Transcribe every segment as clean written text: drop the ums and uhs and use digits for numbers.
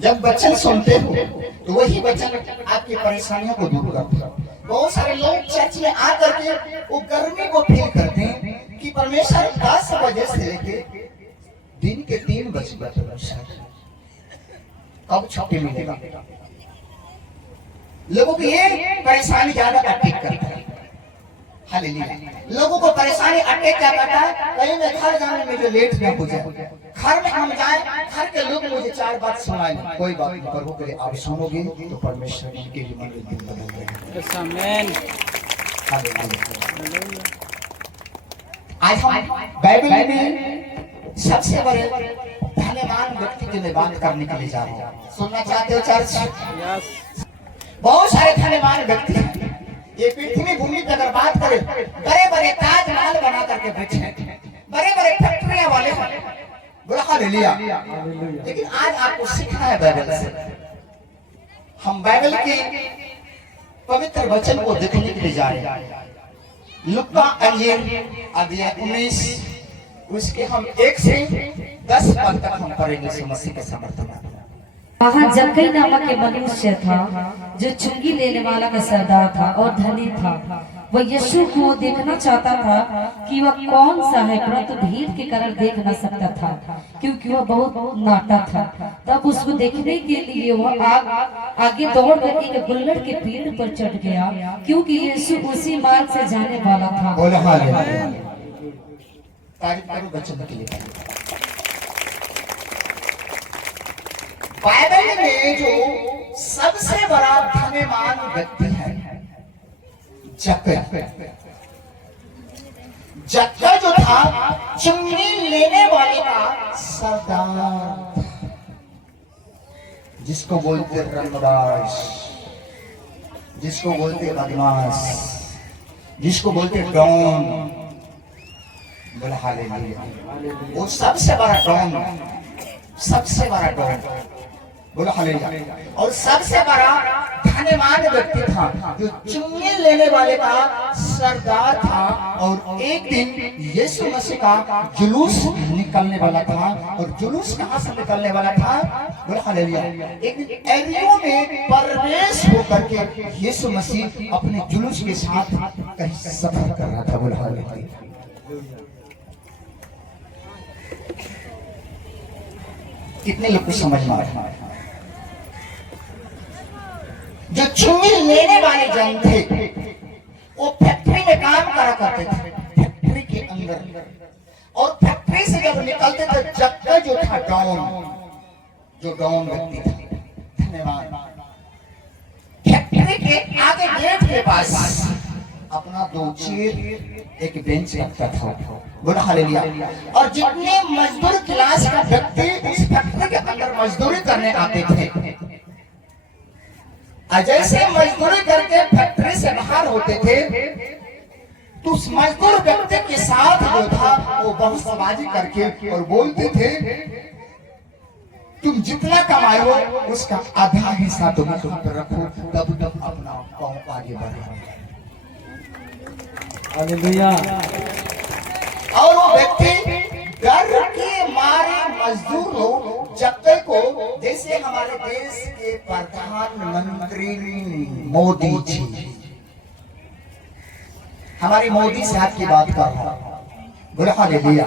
जब वचन सुनते हो तो वही वचन आपकी परेशानियों को दूर करता है। बहुत सारे लोग चर्च में आकर के वो गर्मी को फील करते हैं कि परमेश्वर 10 बजे से लेके दिन के 3 बजे तक कब छुट्टी मिलेगा। लोगों की ये परेशानी ज्यादा अटैक करता है। हालेलुया। लोगों को परेशानी अटैक क्या करता है, कहीं मैं घर जाने में जो लेट न हो जाए, घर में हम जाए, घर के लोग मुझे 4 बात सुनाए, कोई बात नहीं, प्रभु के लिए आप सुनोगे तो परमेश्वर उनके भी मन में दिल बदल देगा। आमीन। हालेलुया। आज हम बाइबल में सबसे बड़े धन्यवान व्यक्ति की मैं बात करने के लिए जा रहा हूँ। सुनना चाहते हो चर्च? बहुत सारे धन्यवान व्यक्ति हैं। ये पृथ्वी भूमि पर अगर बात करें, बड़े बड़े ताजमहल बना करके बैठे हैं, बड़े बड़े फैक्ट्रियां वाले, बोला हालेलुया। लेकिन आज आपको सीखना है बाइबल से। हम बाइबल के पवित्र वचन को देखने के लिए जा रहे हैं। लुका अध्याय 19 उसके हम 1 से 10 पद तक हम पढ़ेंगे। यीशु मसीह के समर्थन में वहाँ जक्कई नामक एक मनुष्य था जो चुंगी लेने वाला का सरदार था और धनी था। वह यीशु को देखना चाहता था कि वह कौन सा है, परंतु भीड़ के कारण देख न सकता था क्योंकि वह बहुत नाटा था। तब उसको देखने के लिए वह आगे दौड़कर एक गुल्लड़ के पेड़ पर चढ़ गया क्योंकि यीशु उसी मार्ग से जाने वाला था। बाइबल में जो सबसे बड़ा धन्यवान व्यक्ति है जक्कई जो था, चुंगी लेने वाले का सरदार, जिसको बोलते रंगबाज, जिसको बोलते बदमाश, जिसको बोलते डॉन, बोला हालेलुया। वो सबसे बड़ा डॉन, सबसे बड़ा डॉन, बोला हालेलुया। और सबसे बड़ा धन्यवान व्यक्ति था जो चुंगी लेने वाले का सरदार था। और एक दिन यीशु मसीह का जुलूस निकलने वाला था। और जुलूस कहां से निकलने वाला था, बोला हालेलुया। एक दिन एरियो में प्रवेश होकर के यीशु मसीह अपने जुलूस के साथ कहीं सफर कर रहा था। बोला हालेलुया। कितने लोग को समझ में आ रहा है? जो चुंगी लेने वाले जन थे वो फैक्ट्री में काम करा करते थे, फैक्ट्री के अंदर। और फैक्ट्री से जब निकलते थे, जक्कई जो था डॉन, जो डॉन व्यक्ति था, धन्यवाद, फैक्ट्री के आगे गेट के पास अपना 2 चेयर एक बेंच रखता था। बोला हालेलुया। और जितने मजदूर क्लास का व्यक्ति उस फैक्ट्री के अंदर मजदूरी करने आते थे, जैसे मजदूरी करके फैक्ट्री से बाहर होते थे तो उस मजदूर व्यक्ति के साथ जो था वो बहसबाजी करके और बोलते थे, तुम जितना कमाए हो उसका आधा हिस्सा तुम पर रखो, तब तुम अपना पांव आगे बढ़ाओ। हालेलुया। और वो व्यक्ति डर के मारे मजदूर लोग जक्कई को, जैसे हमारे देश के प्रधानमंत्री मोदी जी, हमारी मोदी साहब की बात कर रहा हूं, बोला हालेलुया।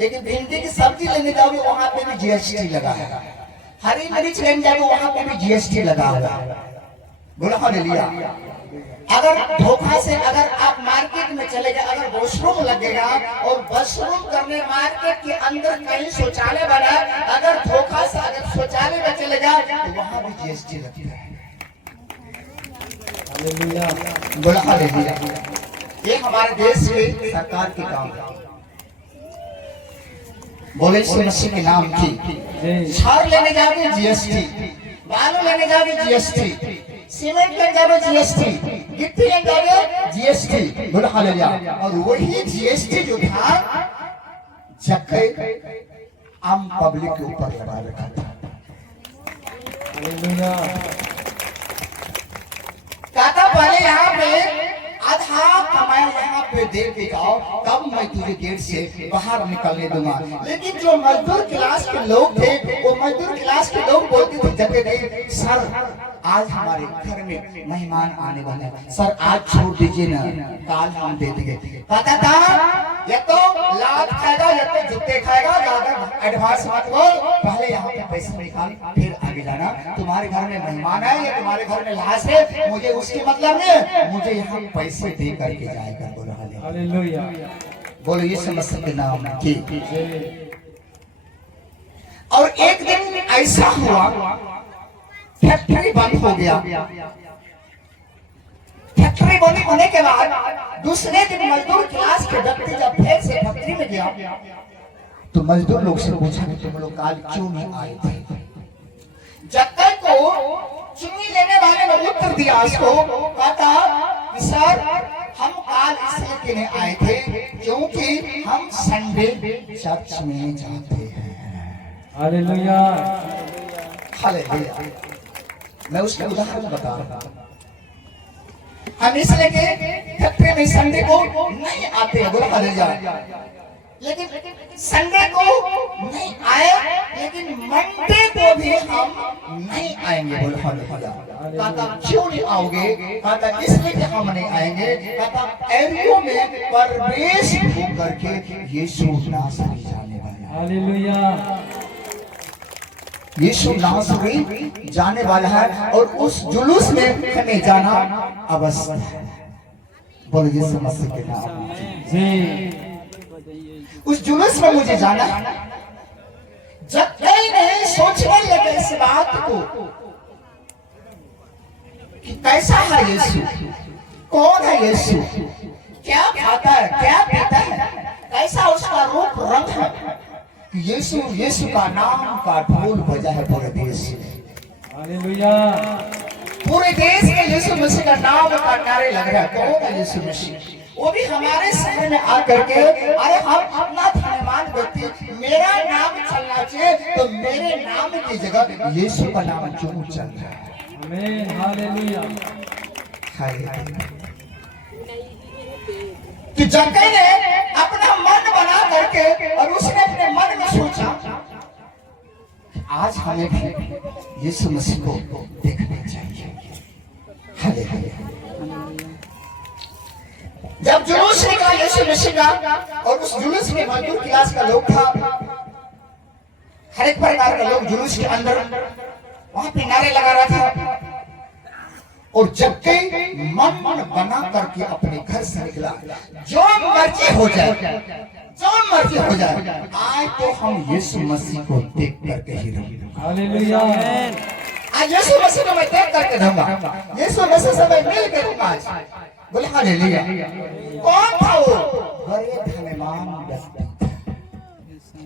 लेकिन भिंडी की सब्जी लेने जाओगे वहां पे भी जीएसटी लगा है, हरी मिर्च लेने जाओगे वहां पे भी जीएसटी लगा हुआ है। बोला हालेलुया। अगर धोखा से अगर आप मार्केट में चले गए, अगर वॉशरूम लगेगा और वॉशरूम करने मार्केट के अंदर कहीं शौचालय बना, अगर धोखा से अगर शौचालय में चले जाए तो वहां भी जीएसटी लगती है। हालेलुया। बोला हालेलुया। ये हमारे देश के सरकार के काम है। बोले यीशु मसीह के नाम की। छार लेने जाओगे जीएसटी, बालू लेने जाओगे जीएसटी, सीमेंट लेने जाओगे जीएसटी, गिट्टी लेने जाओगे जीएसटी। बोला हालेलुया। और वही जीएसटी जो था जक्कई आम पब्लिक के ऊपर लगा रखा था। हालेलुया। कहता पहले यहाँ पे आधा मैं यहाँ पे दे के जाओ तब मैं तुझे गेट से बाहर निकलने दूंगा। लेकिन जो मजदूर क्लास के लोग थे, वो मजदूर क्लास के लोग बोलते थे जगह गए, सर आज हमारे घर में मेहमान आने वाले हैं, सर आज छोड़ दीजिए ना, काल हम दे देंगे। पता था ये तो लात खाएगा या तो जूते खाएगा, ज्यादा एडवांस मत बोल, पहले यहाँ पे पैसे निकाल फिर आगे जाना। तुम्हारे घर में मेहमान है या तुम्हारे घर में लाश है, मुझे उसकी मतलब नहीं है, मुझे यहाँ पैसे दे करके जाएगा। बोलो हालेलुया, बोलो यीशु मसीह के नाम की। और एक दिन ऐसा हुआ, फैक्ट्री बंद हो गया। फैक्ट्री बंद होने के बाद दूसरे दिन मजदूर क्लास के व्यक्ति जब फिर से फैक्ट्री में गया तो मजदूर लोग से पूछा कि तुम लोग काल क्यों नहीं आए थे। जक्कर को चुनी लेने वाले ने उत्तर दिया उसको, कहता कि सर हम काल इसलिए कहने आए थे क्योंकि हम संडे चर्च में जाते हैं। Hallelujah, hallelujah. मैं उसका उदाहरण बता रहा हूं। हम इसलिए के फैक्ट्री में संडे को नहीं आते हैं, बोला हालेलुया। लेकिन संडे को नहीं आए, लेकिन मंडे को भी हम नहीं आएंगे, बोला हालेलुया। कहता क्यों नहीं आओगे? कहता इसलिए कि हम नहीं आएंगे, कहता एरियो में प्रवेश होकर के यीशु नासरी जाने वाले हैं। हालेलुया, यीशु नासरी जाने वाला है और उस जुलूस में हमें जाना अवश्य है। बोलो यीशु मसीह के नाम जी। उस जुलूस में मुझे जाना है। जब कई नहीं सोचने लगे इस बात को कि कैसा है यीशु, कौन है यीशु, क्या खाता है, क्या पीता है, कैसा उसका रूप रंग है, यीशु यीशु का नाम का ढोल बजा है पूरे देश में। हालेलुया, पूरे देश में यीशु मसीह का नाम का नारे लग रहा है। कौन है यीशु मसीह? वो भी हमारे शहर में आकर के, अरे हम अपना धनवान व्यक्ति, मेरा नाम चलना चाहिए तो मेरे नाम की जगह यीशु का नाम क्यों चल रहा है? आमीन, हालेलुया। कि जक्कई ने अपना मन बना करके और उसने अपने मन में सोचा आज हमें भी यीशु मसीह को देखना चाहिए। हालेलुया। जब जुलूस निकला यीशु मसीह का और उस जुलूस में मजदूर क्लास का लोग था, हर एक प्रकार का लोग जुलूस के अंदर वहां पे नारे लगा रहा था। और जब कई मन बना करके अपने घर से निकला, जो मर्जी हो जाए, जो मर्जी हो जाए, आज तो हम यीशु मसीह को देख करके ही रहेंगे। हालेलुया, आज यीशु मसीह को मैं देख करके रहूंगा, यीशु मसीह से मैं मिल के रहूंगा आज। बोले हालेलुया। कौन था वो? बड़े धनवान व्यक्ति,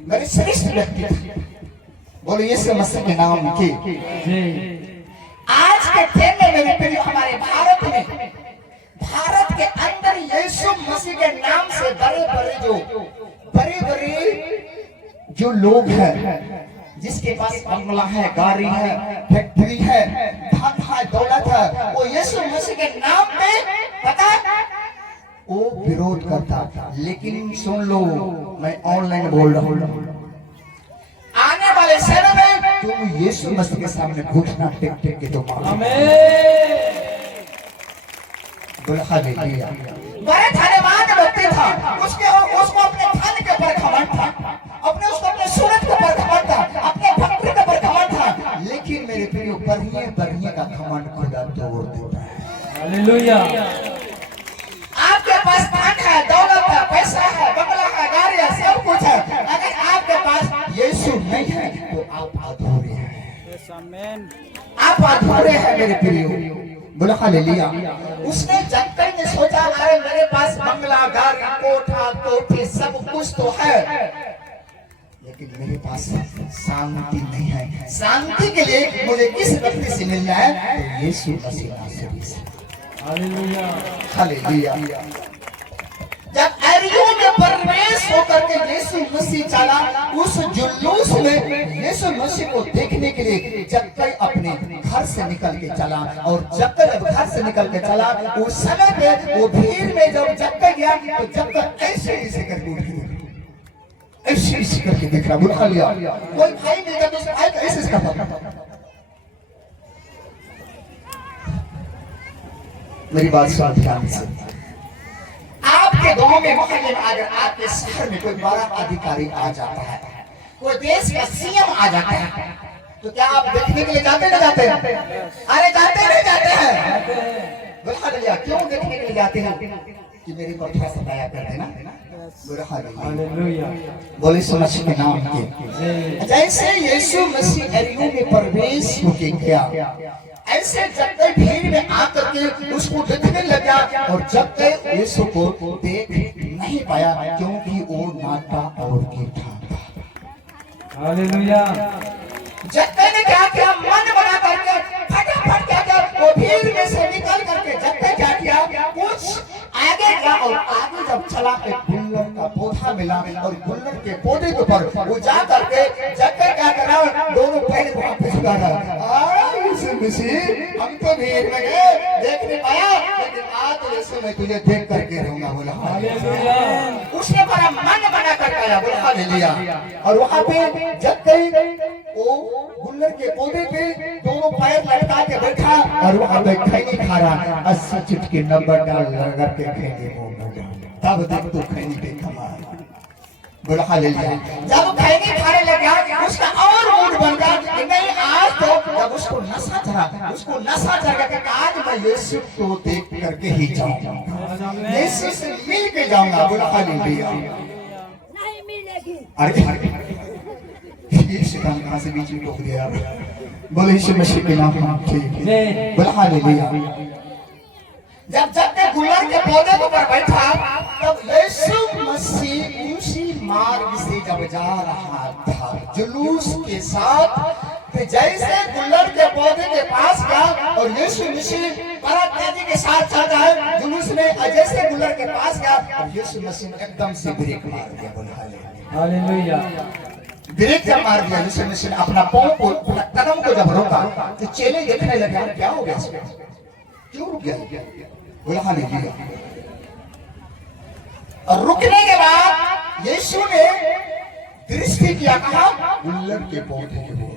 बड़े श्रेष्ठ व्यक्ति थे। बोले यीशु मसीह के नाम की। जी। आज के दिन में मेरे प्रिय हमारे भारत में, भारत के अंदर यीशु मसीह के नाम से बड़े बड़े जो लोग हैं, जिसके पास बंगला है, गाड़ी है, फैक्ट्री है, धन है, दौलत है, वो यीशु मसीह के नाम पे पता वो विरोध करता था। लेकिन सुन लो, मैं ऑनलाइन बोल रहा हूँ, आने वाले समय में तुम यीशु मसीह के सामने घुटना टेक टेक के तो हालेलुया। बड़े धनवान व्यक्ति था, उसको अपने धन के ऊपर घमंड था, अपने सूरत के ऊपर घमंड था, अपने भक्ति के ऊपर घमंड था। लेकिन मेरे प्रियो बढ़िया का घमंड खुदा तोड़ देता है। हालेलुया, आपके पास धन है, दौलत है, पैसा है, बंगला है, गाड़ी है, सब कुछ है, अगर आपके पास यीशु नहीं है तो आप अधूरे हैं। आप अधूरे हैं मेरे प्रियो। बोला हालेलुया। उसने जक्कई ने सोचा, अरे मेरे पास बंगला, गाड़ी, कोठा, कोठी सब कुछ तो है, लेकिन मेरे पास शांति नहीं है। शांति के लिए मुझे किस व्यक्ति से मिलना है? तो यीशु मसीह नासरी से। Hallelujah, hallelujah. जब एरियो में प्रवेश होकर के यीशु मसीह चला, उस जुलूस में यीशु मसीह को देखने के लिए जक्कई अपने घर से निकल के चला। और जक्कई जब घर से निकल के चला, उस समय पे वो भीड़ में जब जक्कई गया तो जक्कई ऐसे ऐसे करके उठ गया, ऐसे करके देख रहा, बुला लिया। कोई भाई मिल गया तो उस भाई को ऐसे करता। मेरी बात सुन ध्यान से। आपके गांव में, मोहल्ले में, अगर आपके शहर में कोई बड़ा अधिकारी आ जाता है, कोई देश का सीएम आ जाता है, तो क्या आप देखने के लिए जाते नहीं जाते? अरे जाते नहीं जाते हैं? बुला लिया। क्यों देखने के लिए जाते हैं? कि मेरे पर थोड़ा सा दया कर देना। हालेलुया। बोले यीशु मसीह के नाम के। जैसे यीशु मसीह एरियो में प्रवेश होके गया, ऐसे जक्कई भीड़ में आकर के उसको देखने लगा। और जक्कई यीशु को देख नहीं पाया, क्योंकि वो नाटा और कीठा था। हालेलुया। जक्कई ने क्या किया? मन बना करके फटाफट क्या किया? वो भीड़ में से निकल करके जक्कई क्या किया? कुछ आगे गया, और आगे जब चला एक गुल्लर का पौधा मिला, और गुल्लर के पौधे के ऊपर वो जा करके जक्कई क्या करा? दोनों पैर वहां पे झुका रहा। यीशु मसीह, हम तो भीड़ में गए, देख नहीं पाया, लेकिन आज यीशु मैं तुझे देख करके रहूंगा। बोला हालेलुया। उसने बड़ा मन बना कर आया। बोला हालेलुया। और वहां पे जक्कई वो गुल्लर के पौधे पे दोनों पैर लटका के बैठा, और वहां पे खैनी खा रहा। 80 चुटकी 90 डाल लगा के खैनी मुंह में डाल। तब देख तो खैनी पे कमाल। बोला हालेलुया। जब खैनी खाने लगा, उसका और मूड बन गया कि नहीं, आज तो जब उसको नशा चढ़ा, उसको नशा चढ़ गया कि आज मैं यीशु को देख करके ही जाऊंगा, यीशु से मिल के जाऊंगा। बोला हालेलुया। नहीं मिलेगी। अरे ये शैतान कहां से बीच में टोक दिया? बोले यीशु मसीह के नाम में ठीक है। बोला हालेलुया। जब जक्कई गुल्लर के पौधे पर बैठा, तब यीशु मसीह उसी मार्ग से जब जा रहा था जुलूस के साथ, तो जैसे गुल्लर के पौधे के पास गया, और यीशु मसीह बड़ा तेजी के साथ चल रहा है जुलूस में, और जैसे गुल्लर के पास गया, और यीशु मसीह ने एकदम से ब्रेक मार दिया। बोला हालेलुया। ब्रेक जब मार दिया, यीशु मसीह ने अपना पांव को, अपना कदम को जब रोका, तो चेले देखने लगे क्या हो गया, क्यों रुक गया? बोला हालेलुया। और रुकने के बाद यीशु ने दृष्टि किया, कहा? गुल्लर के पौधे के ओर।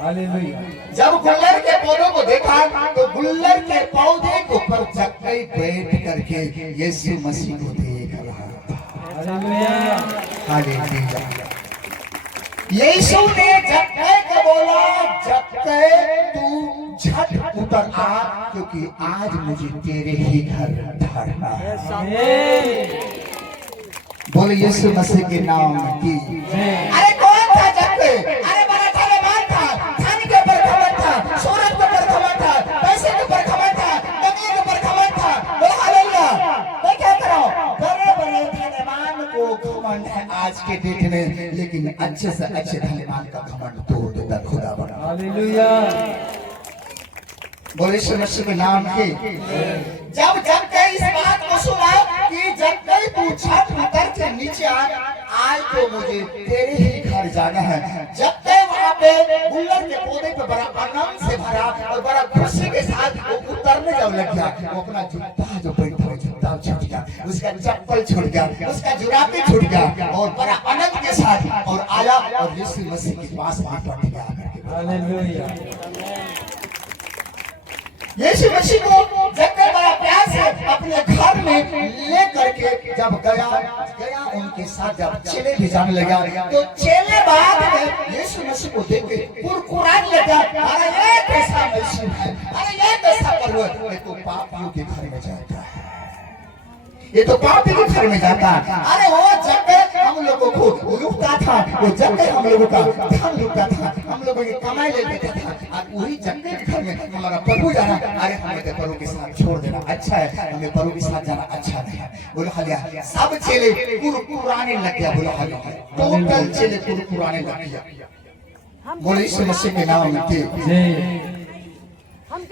हालेलुया। जब गुल्लर के पौधों को देखा, तो गुल्लर के पौधे के ऊपर जक्कई बैठ करके यीशु मसीह को देख रहा था। हालेलुया। हालेलुया। यीशु ने जक्कई को बोला, जक्कई तू झट उतर आ, क्योंकि आज मुझे तेरे ही घर ठहरना है। बोले यीशु मसीह के नाम की। अरे कौन था जक्कई? अरे बड़ा धनवान था, धन के ऊपर घमंड था, शोहरत के ऊपर घमंड था, पैसे के ऊपर घमंड था, दुनिया के ऊपर घमंड था। बोले हालेलुया। मैं क्या करो? बड़े धनवान को घमंड है आज के डेट में, लेकिन अच्छे से अच्छे धनवान का घमंड तोड़ देता खुदा बना। हालेलुया। बोले यीशु मसीह के नाम की। जब जक्कई इस बात को सुना कि जक्कई तू छत उतर के नीचे आ, आज तो मुझे तेरे ही घर जाना है। जक्कई वहां पे गुल्लर के पौधे पे बड़ा आनंद से भरा और बड़ा खुशी के साथ वो उतरने जब लग गया, वो अपना जूता जो पहनता है जूता छूट गया, उसका चप्पल छूट गया, उसका जुराबी छूट गया, और बड़ा आनंद के साथ और आया और यीशु मसीह के पास पहुंच गया। हालेलुया। यीशु मसीह को जक्कई बड़ा प्यार से अपने घर में ले करके जब गया उनके साथ जब चेले भी जाने लगा, तो चेले बाद में यीशु मसीह को देख के कुरकुराने लगा, अरे ये कैसा मसीह है, अरे ये कैसा परवर, ये तो पापियों के घर में जाता है, ये तो पापी के घर में जाता है। अरे वो जक्कई हम लोगों को लुटता था, वो जक्कई हम लोगों का धन लुटता था, हम लोगों की कमाई ले लेता था, और वही जक्कई के घर में हमारा प्रभु जाना, अरे हमें तो प्रभु के साथ छोड़ देना अच्छा है, हमें प्रभु के साथ जाना अच्छा नहीं है। बोला हालेलुया। सब चेले कुरकुराने लग गया। बोला हालेलुया। टोटल चेले कुरकुराने लग गया। बोले यीशु मसीह के नाम के।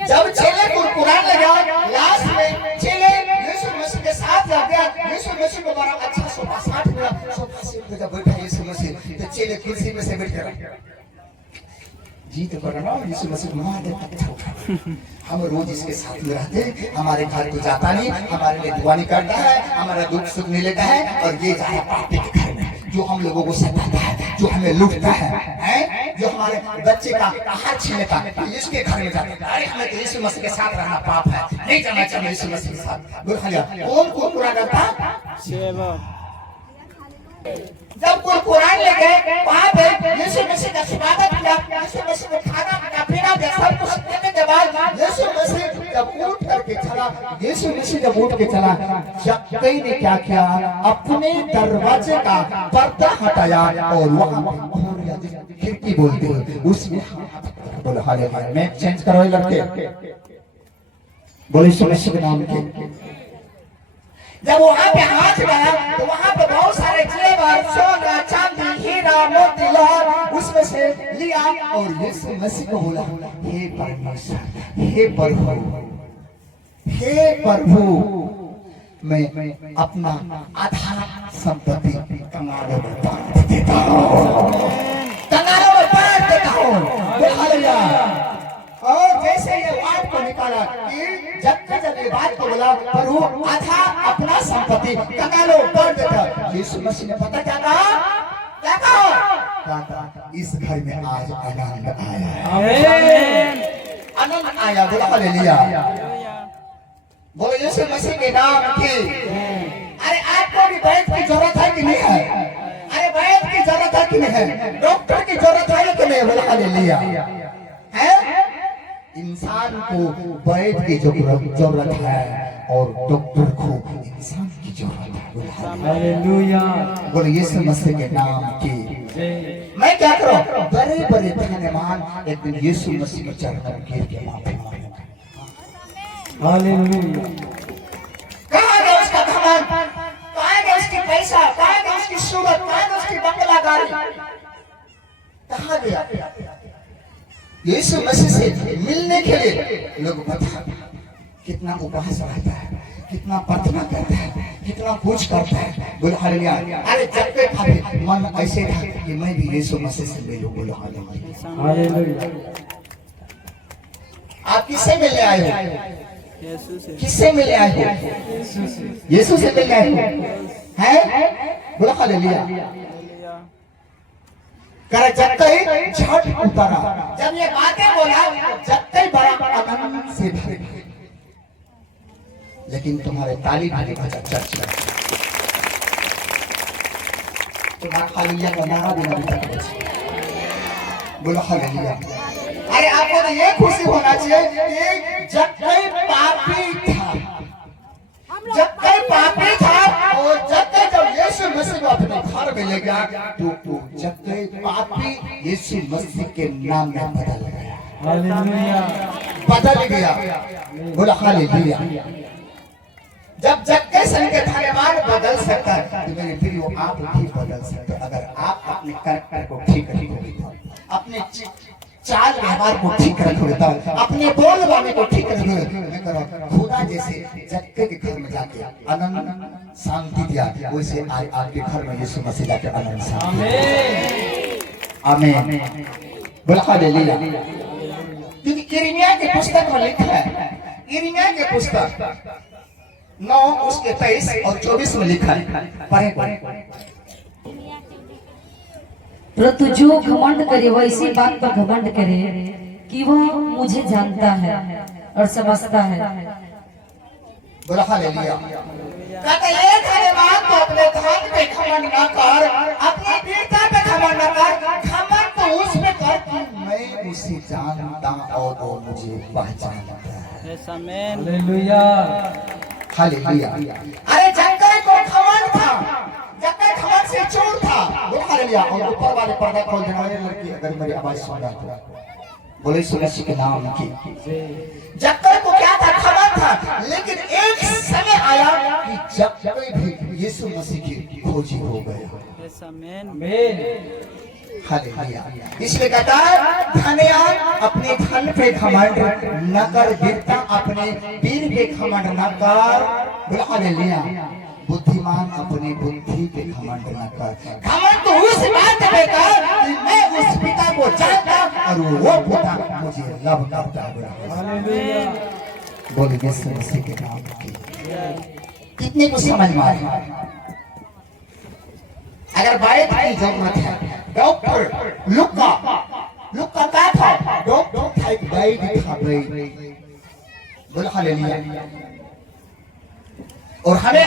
जब चेले कुरकुराने लगा, लास्ट में चेले यीशु मसीह के साथ जब गया यीशु मसीह को बड़ा अच्छा सोफा 60 मिनट सोफा से जब बैठा यीशु मसीह तो चेले कुर्सी में से बैठ गए जी तो करो ना यीशु मसीह मार दे अच्छा उठा हम रोज इसके साथ में रहते हमारे घर को जाता नहीं हमारे लिए दुआ नहीं करता है हमारा दुख सुख नहीं लेता है और ये जाता पापी के घर में जो हम लोगों को सताता है जो हमें लूटता है जो हमारे बच्चे का आहार छीन लेता है इसके घर में जाता है अरे हमें तो यीशु मसीह के साथ रहना पाप है नहीं जाना चाहिए यीशु मसीह के साथ बोल हालेलुया कौन कौन पूरा करता जब कोई कुरान ले गए वहाँ पे यीशु मसीह का स्वागत किया यीशु मसीह को खाना पीना दिया सब कुछ देने के बाद यीशु मसीह जब उठ करके चला यीशु मसीह जब उठ के चला जक्कई ने क्या किया अपने दरवाजे का पर्दा हटाया और वहाँ पे खिड़की बोलते हैं उसमें बोले हालेलुया मैं चेंज करो लड़के बोले यीशु मसीह के नाम के जब वहाँ पे हाथ डाला तो वहाँ पे बहुत सारे जेवर सोना चांदी हीरा मोती लोहा उसमें से लिया और यीशु मसीह को बोला हे परमेश्वर हे प्रभु मैं अपना आधा संपत्ति कंगालों में बांट देता हूँ हालेलुया और जैसे ये बात को निकाला कि जब ये बात को बोला प्रभु आधा अपना संपत्ति कंगालों में बांट देता यीशु मसीह ने पता क्या कहा इस घर में आज आनंद आया आमीन आनंद आया बोला हालेलुया बोलो यीशु मसीह के नाम की अरे आपको भी बैठ की जरूरत है कि नहीं है अरे बैठ की जरूरत है कि नहीं है डॉक्टर की जरूरत है कि नहीं बोला हालेलुया है इंसान को बैठ की जरूरत है और डॉक्टर को इंसान की जरूरत है हालेलुया बोलो यीशु मसीह के नाम की मैं क्या करूं बड़े बड़े धन्यवाद एक दिन यीशु मसीह के चरणों में गिर के माफी मांगूंगा हालेलुया कहाँ गया उसका घमंड कहाँ गया उसकी पैसा कहाँ गया उसकी शोहरत कहाँ गया उसकी बंगला गाड़ी कहाँ गया यीशु मसीह से मिलने के लिए लोग बता कितना उपवास रहता है कितना प्रार्थना करता है कितना कुछ करता है बोलो हालेलुया अरे जब तक भाभी मन ऐसे था कि मैं भी यीशु मसीह से मिलूं बोलो हालेलुया आप किससे मिलने आए हो किससे मिलने आए हो यीशु से मिलने आए हो हैं बोलो हालेलुया कर जक्कई झट उतरा जब ये बातें बोला जक्कई बड़ा आनंद से भरे लेकिन तुम्हारे ताली भाली बजा चर्च में तुम्हारा हालेलुया का नारा भी नहीं तक बोलो हालेलुया अरे आपको तो ये खुशी होना चाहिए कि जक्कई पापी था जक्कई पापी था और जक्कई जब यीशु मसीह को अपने घर में ले गया तो जक्कई पापी यीशु मसीह के नाम में बदल गया हालेलुया बदल गया बोलो हालेलुया जब जक्कई सन के धन्यवाद बदल सकता है तो मेरे प्रिय आप भी बदल सकते हो अगर आप अपने कैरेक्टर को ठीक रखोगे अपने चाल व्यवहार को ठीक रखोगे तो अपने बोल बाने को ठीक रखोगे मैं कह रहा हूं खुदा जैसे जक्कई के घर में जाके आनंद शांति दिया वैसे आज आपके घर में यीशु मसीह जाके आनंद शांति आमीन बोला हालेलुया क्योंकि यिर्मयाह की पुस्तक में लिखा है यिर्मयाह की पुस्तक 9 उसके 23 और 24 में लिखा है पढ़े परंतु जो घमंड करे वो इसी बात पर घमंड करे कि वह मुझे जानता है और समझता है बोला हालेलुया कहता ये धन्यवाद तो अपने धन पे घमंड न कर अपनी वीरता पे घमंड न कर घमंड तो उस पे कर कि मैं उसे जानता और वो मुझे पहचानता है हालेलुया हालेलुया अरे जक्कई को घमंड था जक्कई घमंड से चोर था बोला हालेलुया और ऊपर वाले पर्दा खोल देना ये लड़की अगर मेरी आवाज सुन रहा है बोले यीशु मसीह के नाम की जक्कई को क्या था घमंड था लेकिन एक समय आया कि जक्कई भी यीशु मसीह की खोजी हो गया आमीन हालेलुया इसलिए कहता है धन्यवाद अपने धन पे घमंड न कर वीरता अपने वीर पे घमंड न कर बोला हालेलुया बुद्धिमान अपनी बुद्धि पे घमंड न कर। घमंड तो उस बात पे कर कि मैं उस पिता को जानता और वो पिता मुझे लव करता है। बोले यीशु मसीह के नाम की कितने को समझ में आया। अगर बाइक की जरूरत है, डॉक्टर लुक्का क्या था? डॉक्टर था, एक गाइड था, बोला हालेलुया। और हमें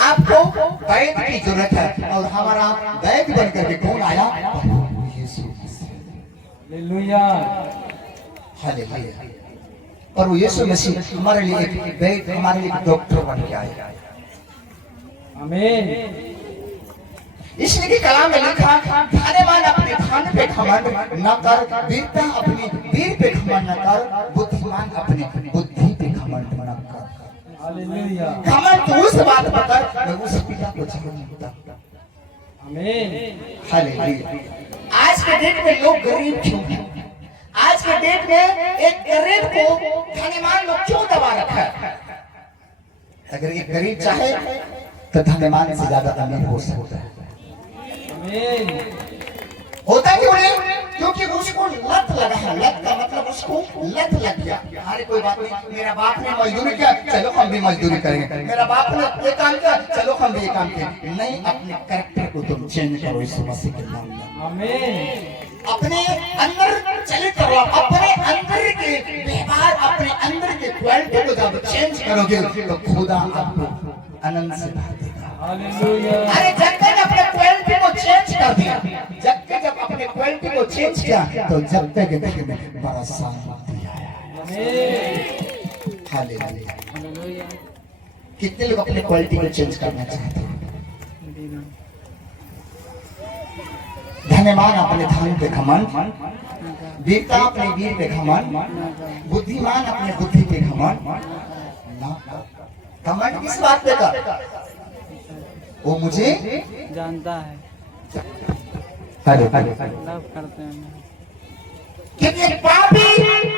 आपको गाइड की जरूरत है और हमारा गाइड बनकर के कौन आया? यीशु मसीह। हालेलुया। हालेलुया। और वो यीशु मसीह हमारे लिए एक गाइड, हमारे लिए एक डॉक्टर बन के आया। आमीन। इसलिए कि कलाम में लिखा, धनवान अपने धन पे घमंड न कर, वीरता अपनी वीर पे घमंड न कर, बुद्धिमान अपनी बुद्धि पे घमंड न कर। हालेलुया। घमंड तो उस बात पर कर मैं उस पिता को जानता। आमीन। हालेलुया। आज के डेट में लोग गरीब क्यों हैं? आज के डेट में एक गरीब को धनवान लोग क्यों दबा रखा है? अगर एक गरीब चाहे तो धनवान से ज्यादा अमीर हो सकता है। होता क्यों है? क्योंकि उसको लत लगा है। लत का मतलब उसको लत लग गया। अरे कोई बात नहीं, मेरा बाप ने मजदूरी किया, चलो हम भी मजदूरी करेंगे। मेरा बाप ने ये काम किया, चलो हम भी ये काम करेंगे। नहीं, अपने कैरेक्टर को तुम चेंज करो यीशु मसीह के नाम में। आमीन। अपने अंदर चलित करो, अपने अंदर के व्यवहार, अपने अंदर के क्वालिटी को जब चेंज करोगे तो खुदा आपको आनंद से भर देगा। हालेलुया। अरे जब अपने क्वालिटी को चेंज कर दिया, जब अपने क्वालिटी को चेंज किया तो जब तक में बड़ा शांति आया। आमीन। हालेलुया। कितने लोग अपने क्वालिटी को चेंज करना चाहते हैं? धनवान अपने धन पे घमंड, वीरता अपने वीर पे घमंड, बुद्धिमान अपने बुद्धि पे घमंड ना। घमंड किस बात पे कर? वो मुझे जानता है, अरे लव करते हैं। क्योंकि एक पापी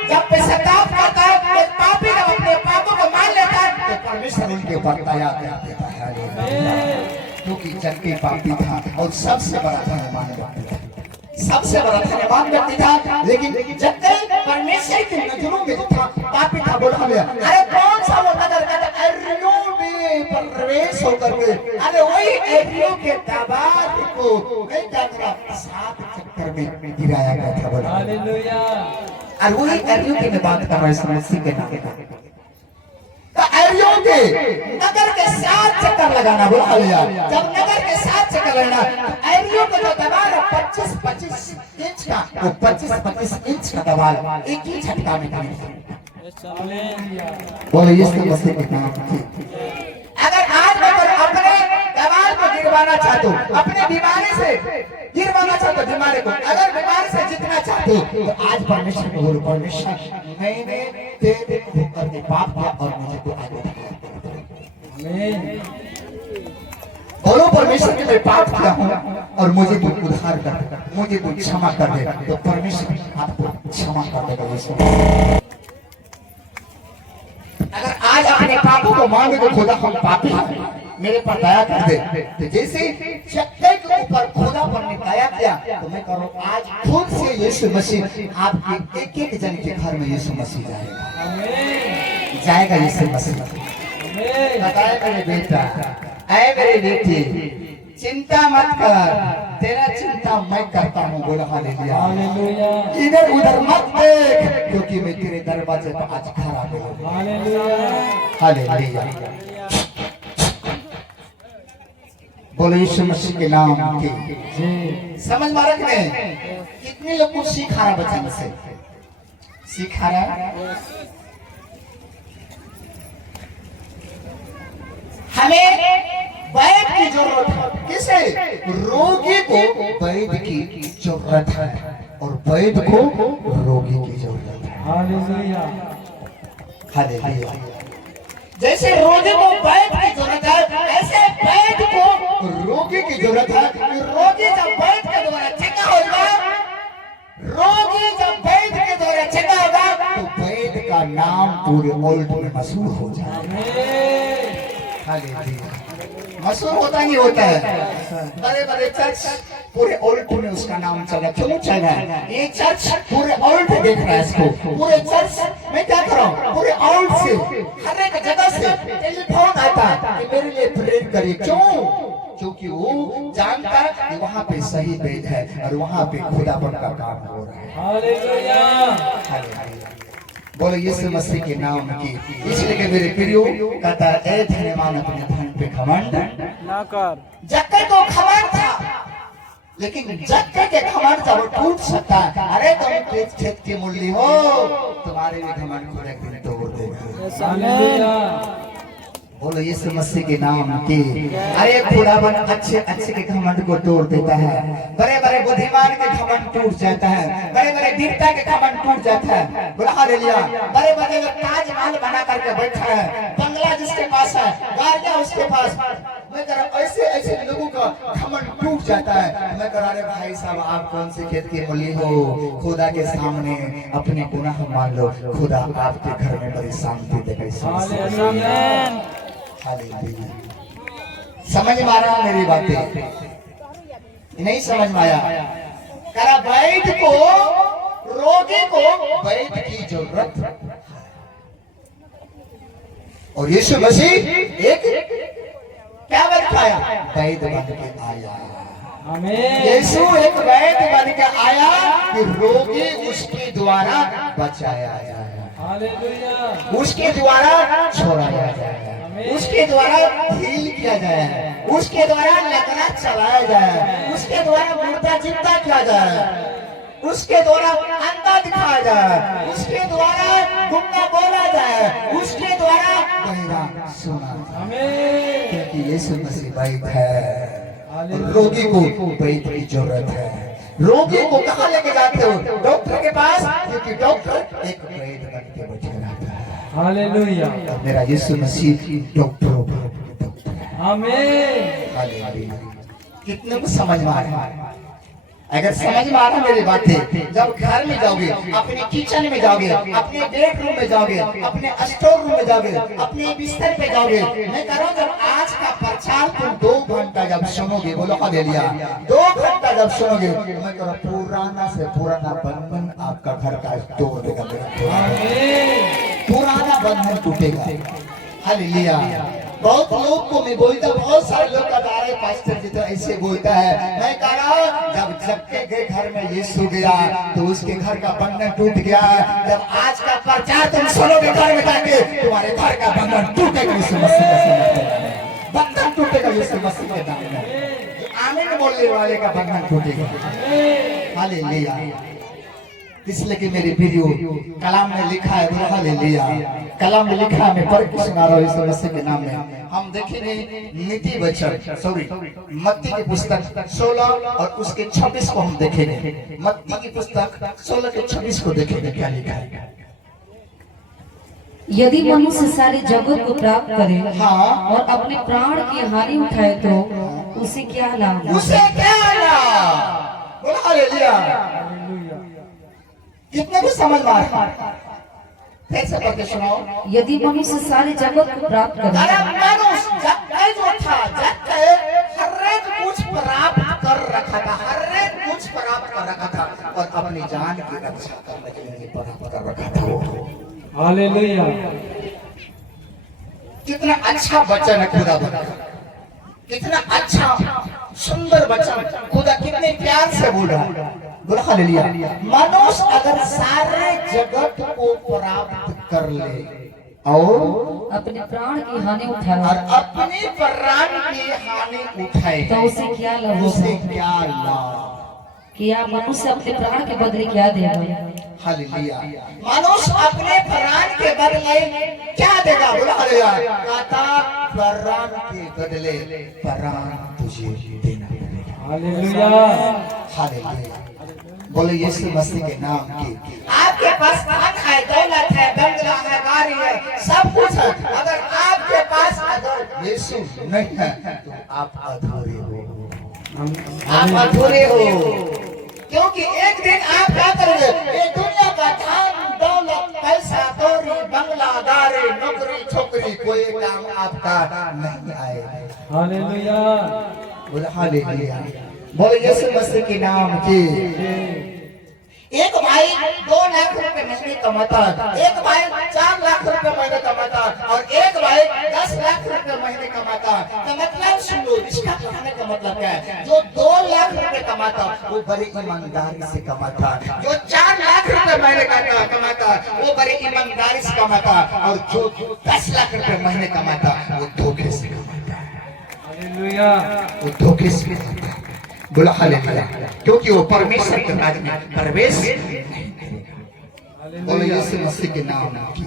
जब पश्चाताप करता है, एक पापी जब अपने पापों को मान लेता है तो परमेश्वर उनके ऊपर दया कर देता है। क्योंकि जब के पापी था और सबसे बड़ा धनवान व्यक्ति था, सबसे बड़ा धनवान व्यक्ति था, लेकिन जब परमेश्वर की नजरों में था पापी था। बोला गया, अरे कौन सा वो नगर का? एरियो में प्रवेश होकर के, अरे वही एरियो के ताबाद को नहीं क्या 7 चक्कर में गिराया गया था। बोला हालेलुया। और वही एरियो की मैं बात कर रहा हूँ मसीह के नाम पे। तो एरियो के नगर के 7 चक्कर लगाना। बोला हालेलुया। जब नगर के 7 चक्कर लगाना, एरियो का जो दबाव 25-25 इंच का, वो 25-25 इंच का दबाव एक ही झटका में गिरा। बोले यीशु मसीह के नाम पे। अगर आज अगर अपने दबाव को गिरवाना चाहते हो, अपने बीमारी से गिरवाना चाहते हो, बीमारी को अगर बीमारी से जीतना चाहते हो तो आज परमेश्वर को बोलो, परमेश्वर मैंने तेरे ऊपर में पाप किया और मुझे तो आगे बढ़ाना। आमीन। बोलो परमेश्वर के मैं पाप किया हूँ और मुझे तू उद्धार कर, मुझे तू क्षमा कर दे। तो परमेश्वर आपको क्षमा कर देगा। यीशु अगर आज अपने पापों को मांगे तो खुदा हम पापी हैं, मेरे पर दया कर दे। तो जैसे चक्के के ऊपर खुदा पर ने दया किया तो मैं करूँ आज खुद से यीशु मसीह आपके एक जन के घर में यीशु मसीह जाएगा। आमीन। जाएगा यीशु मसीह। आमीन। बताए मेरे बेटा, ऐ मेरी बेटी, चिंता मत कर, तेरा चिंता मैं करता हूँ। बोला हालेलुया। हालेलुया। इधर उधर मत देख, क्योंकि मैं तेरे दरवाजे पर आज खड़ा हूँ। हालेलुया। हालेलुया। बोलो यीशु मसीह के नाम की। जी। समझ मारा कि नहीं? कितने लोग को सिखा रहा बचन से? सिखा रहा हमें वैद्य की जरूरत है। किसे? रोगी को वैद्य की जरूरत है और वैद्य को रोगी की जरूरत है। हालेलुया। हालेलुया। जैसे रोगी को वैद्य की जरूरत है, ऐसे वैद्य को रोगी की जरूरत है। रोगी जब वैद्य के द्वारा ठीक होगा, रोगी जब वैद्य के द्वारा ठीक होगा तो वैद्य का नाम पूरे वर्ल्ड में मशहूर हो जाएगा। हालेलुया। मशहूर होता नहीं होता है। बड़े बड़े चर्च पूरे ओल्ड में उसका नाम चला, क्यों चला? ये चर्च पूरे ओल्ड देख रहा है इसको, पूरे चर्च मैं क्या कर रहा हूँ, पूरे ओल्ड से हर एक जगह से टेलीफोन आता कि मेरे लिए प्रेयर करिए। क्यों? क्योंकि वो जानता है कि वहाँ पे सही वेद है और वहाँ पे खुदाबंद का काम हो रहा है। हालेलुया। हालेलुया। बोलो यीशु मसीह के नाम की। इसलिए कि मेरे प्रियो कहता है, ए धनवान अपने धन पे घमंड ना कर। जक्कई को घमंड था, लेकिन जक्कई के घमंड था वो टूट सकता है। अरे तुम खेत की मुरली हो, तुम्हारे भी घमंड को एक दिन तोड़ देगा। हालेलुया। बोलो यीशु मसीह के नाम की। अरे खुदावन अच्छे अच्छे के घमंड को तोड़ देता है, बड़े बड़े बुद्धिमान के घमंड टूट जाता है, बड़े बड़े वीरता के घमंड टूट जाता है। बोला हालेलुया। बड़े बड़े ताजमहल बना करके बैठा है, बंगला जिसके पास है, गाड़ियां उसके पास, मैं कह रहा ऐसे ऐसे लोगों का घमंड टूट जाता है। मैं कह रहा, अरे भाई साहब आप कौन से खेत की मूली हो? खुदा के सामने अपने गुनाह मान लो, खुदा आपके घर में बड़ी शांति देगा। समझ में आ रहा मेरी बातें? नहीं समझ में आया? करा वैद्य को, रोगी को वैद्य की जरूरत है। और यीशु मसीह एक क्या बन पाया? वैद्य बन के आया। आमीन। यीशु एक वैद्य बन के आया कि रोगी उसके द्वारा बचाया जाए, हालेलुया। उसके द्वारा छोड़ाया जाए, उसके द्वारा हील किया जाए, उसके द्वारा लकड़ा चलाया जाए, उसके द्वारा मुर्दा जिंदा किया जाए, उसके द्वारा अंधा दिखाया जाए, उसके द्वारा गुंगा बोला जाए, उसके द्वारा बहरा सुना जाए। आमीन। क्योंकि यीशु मसीह वैद्य है, रोगी को वैद्य की जरूरत है। रोगी को कहाँ लेके जाते हो? डॉक्टर के पास, क्योंकि डॉक्टर एक वैद्य बन के बैठे रहता है। हालेलुया। और मेरा यीशु मसीह डॉक्टरों का डॉक्टर है। आमीन। हालेलुया। कितने को समझ में आ रहा है? अगर समझ में आ रहा मेरी बातें, जब घर में जाओगे, अपने किचन में जाओगे, अपने बेडरूम में जाओगे, अपने स्टोर रूम में जाओगे, अपने बिस्तर पे जाओगे, मैं कह रहा हूँ जब आज का प्रचार तुम 2 घंटा जब सुनोगे, बोलो हालेलुया, 2 घंटा जब सुनोगे, मैं कह रहा पुराना से पुराना बंधन आपका घर का तोड़ देगा। पुराना बंधन टूटेगा। हालेलुया। बहुत लोग को मैं बोलता, बहुत सारे लोग का दारे पास्टर जी तो ऐसे बोलता है। मैं कह रहा जब जक्कई के घर में यीशु गया तो उसके घर का बंधन टूट गया। जब आज का प्रचार तुम सुनोगे घर में जाके, तुम्हारे घर का बंधन टूटेगा। यीशु मसीह का बंधन टूटेगा, यीशु मसीह के नाम में। आमीन बोलने वाले का बंधन टूटेगा। हालेलुया। इसलिए कि मेरे वीडियो कलाम में लिखा है, बोलो हालेलुया। कलाम में लिखा है, मैं पढ़ के सुना रहा हूँ यीशु मसीह के नाम में। हम देखेंगे नीति वचन, सॉरी मत्ती की पुस्तक 16 और उसके 26 को हम देखेंगे। मत्ती की पुस्तक 16 के 26 को देखेंगे क्या लिखा है। यदि मनुष्य सारे जगत को प्राप्त करे हाँ। और अपने प्राण की हानि उठाए तो उसे क्या लाभ? उसे क्या लाभ? बोलो हालेलुया। कितने को समझ में आ रहा है? फिर से पढ़ के सुनाओ। यदि मनुष्य सारे जगत को प्राप्त करे। अरे मनुष्य जक्कई जो था, जक्कई हर एक कुछ प्राप्त कर रखा था, हर एक कुछ प्राप्त कर रखा था और अपनी जान की रक्षा करने के लिए प्राप्त कर रखा था वो। हालेलुया। कितना अच्छा वचन है खुदा का, कितना अच्छा सुंदर वचन। खुदा कितने प्यार से बोल रहा है। बोला हालेलुया। मनुष्य अगर सारे जगत को प्राप्त कर ले और अपने प्राण की हानि उठाए और अपने प्राण की हानि उठाए तो उसे क्या लाभ? उसे क्या लाभ? क्या मनुष्य अपने प्राण के बदले क्या देगा? हालेलुया। मनुष्य अपने प्राण के बदले क्या देगा? बोला हालेलुया। कहता प्राण के बदले प्राण तुझे देना पड़ेगा। हालेलुया। हालेलुया। बोलो यीशु मसीह के नाम की। आपके पास धन है, दौलत है, बंगला है, गाड़ी है, सब कुछ है। अगर आपके पास अगर यीशु नहीं है तो आप अधूरे हो, आप अधूरे हो। क्योंकि एक दिन आप क्या करोगे? ये दुनिया का धन दौलत, पैसा, दौरी, बंगला, गाड़ी, नौकरी, छोकरी कोई काम आपका नहीं आए। हालेलुया। बोले हालेलुया। बोले यीशु मसीह के नाम की। एक भाई 2 लाख रुपए महीने कमाता, एक भाई 4 लाख रुपए महीने कमाता और एक भाई 10 लाख रुपए महीने कमाता। तो मतलब सुन लो, इसका कहने का मतलब क्या है? जो 2 लाख रुपए कमाता वो बड़ी ईमानदारी से कमाता, जो 4 लाख रुपए महीने कमाता वो बड़ी ईमानदारी से कमाता, और जो 10 लाख रुपए महीने कमाता वो धोखे से कमाता। हालेलुया। वो धोखे से कमाता। बोला हालेलुया, क्योंकि वो परमेश्वर के राज्य में प्रवेश नहीं करेगा। बोलो यीशु मसीह के नाम की।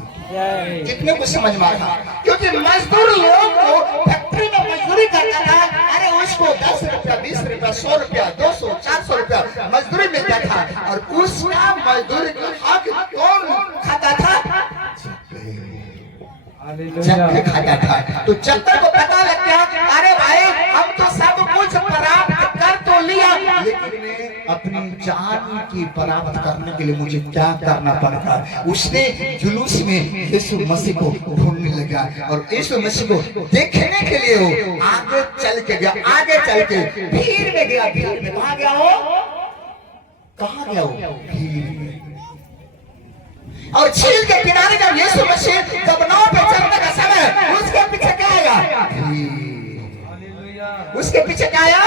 कितने को समझ में आया? क्योंकि मजदूर लोग को फैक्ट्री में मजदूरी करता था, अरे उसको 10 रुपया, 20 रुपया, 100 रुपया, 200, 400 रुपया मजदूरी मिलता था, और उसका मजदूरी का हक कौन खाता था? चक्कर खाता था। तो चक्कर को पता लग गया, अरे भाई हम तो सब कुछ प्राप्त कर तो लिया, लेकिन मैं अपनी जान की प्राप्त करने के लिए मुझे क्या करना पड़ेगा? उसने जुलूस में यीशु मसीह को ढूंढने लगा, और यीशु मसीह को देखने के लिए वो आगे चल के गया, आगे चल के भीड़ में गया। भीड़ में कहाँ गया हो? कहाँ गया हो? भीड़ में। और झील के किनारे जब यीशु मसीह जब नाव पे चलने का समय, उसके पीछे क्या आया? उसके पीछे क्या आया?